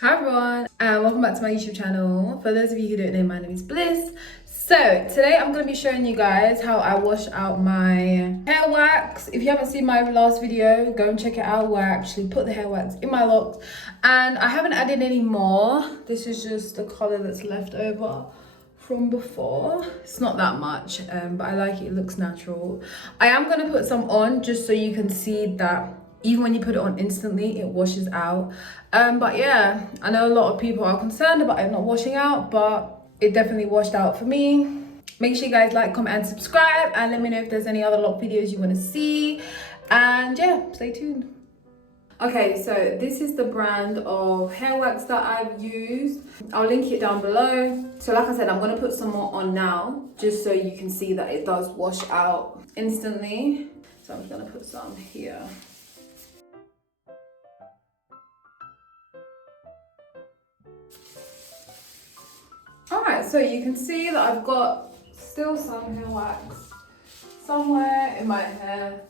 Hi everyone, and welcome back to my YouTube channel. For those of you who don't know, my name is Bliss. So today I'm going to be showing you guys how I wash out my hair wax. If you haven't seen my last video, go and check it out where I actually put the hair wax in my locks. And I haven't added any more. This is just the colour that's left over from before. It's not that much, but I like it. It looks natural. I am going to put some on just so you can see that even when you put it on instantly, it washes out. But yeah, I know a lot of people are concerned about it not washing out, but it definitely washed out for me. Make sure you guys like, comment, and subscribe, and let me know if there's any other lock videos you want to see. And yeah, stay tuned. Okay, so this is the brand of hair wax that I've used. I'll link it down below. So like I said, I'm gonna put some more on now, just so you can see that it does wash out instantly. So I'm just gonna put some here. Alright, so you can see that I've got still some hair wax somewhere in my hair.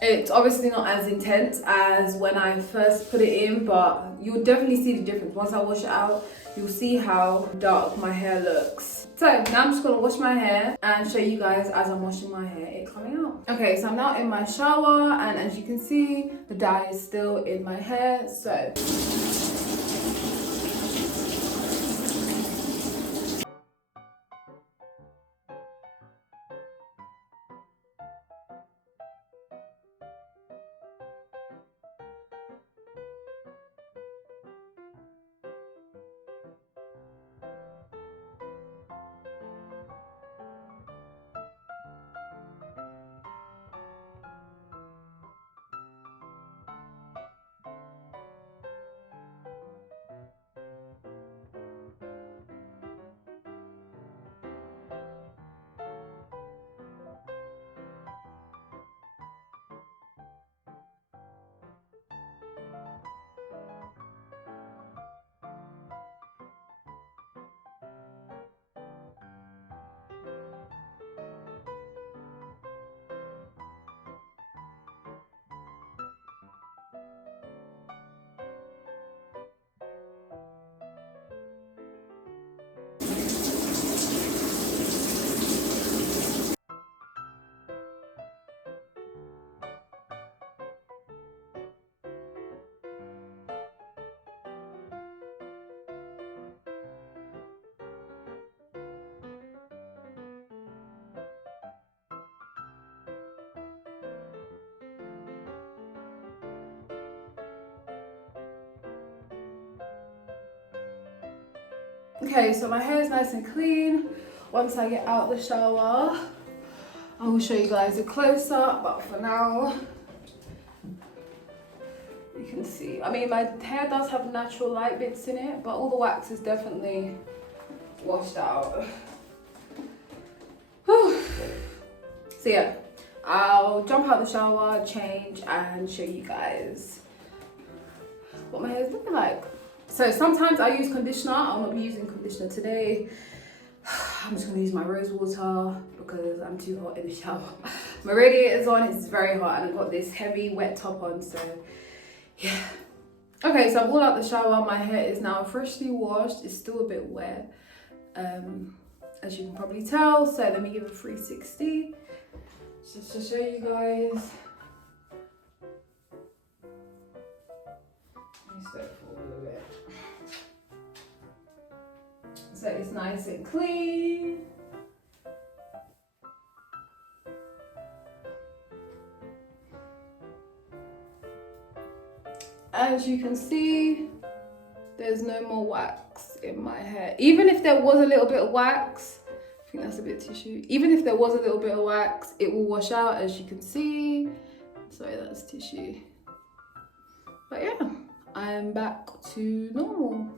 It's obviously not as intense as when I first put it in, but you'll definitely see the difference. Once I wash it out, you'll see how dark my hair looks. So now I'm just gonna wash my hair and show you guys as I'm washing my hair it coming out. Okay, so I'm now in my shower, and as you can see, the dye is still in my hair. So okay, so my hair is nice and clean. Once I get out the shower, I will show you guys a close-up, but for now, you can see. I mean, my hair does have natural light bits in it, but all the wax is definitely washed out. Whew. So yeah, I'll jump out the shower, change, and show you guys what my hair is looking like. So sometimes I use conditioner. I'll not be using conditioner today. I'm just gonna use my rose water because I'm too hot in the shower. My radiator's on, it's very hot, and I've got this heavy wet top on, so yeah. Okay, so I'm all out the shower. My hair is now freshly washed. It's still a bit wet, as you can probably tell. So let me give a 360 just to show you guys. Let me step forward a bit. So it's nice and clean. As you can see, there's no more wax in my hair. Even if there was a little bit of wax, I think that's a bit of tissue. Even if there was a little bit of wax, it will wash out, as you can see. Sorry, that's tissue. But yeah, I am back to normal.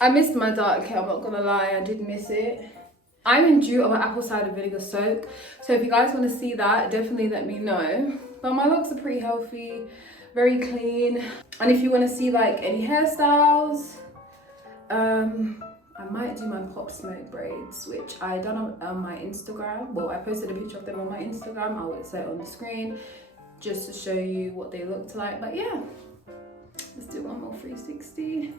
I missed my dark hair, I'm not gonna lie, I did miss it. I'm in due of an apple cider vinegar soak, so if you guys want to see that, definitely let me know. But my locks are pretty healthy, very clean. And if you want to see like any hairstyles, I might do my pop smoke braids, which I done on my Instagram. Well, I posted a picture of them on my Instagram. I will say it on the screen. just to show you what they looked like. But yeah, let's do one more 360.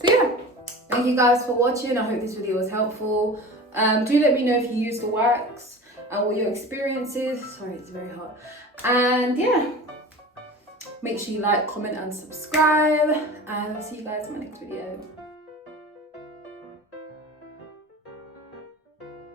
So yeah, thank you guys for watching. I hope this video was helpful. Do let me know if you use the wax and what your experience is. Sorry, it's very hot. And yeah, make sure you like, comment and subscribe, and I'll see you guys in my next video.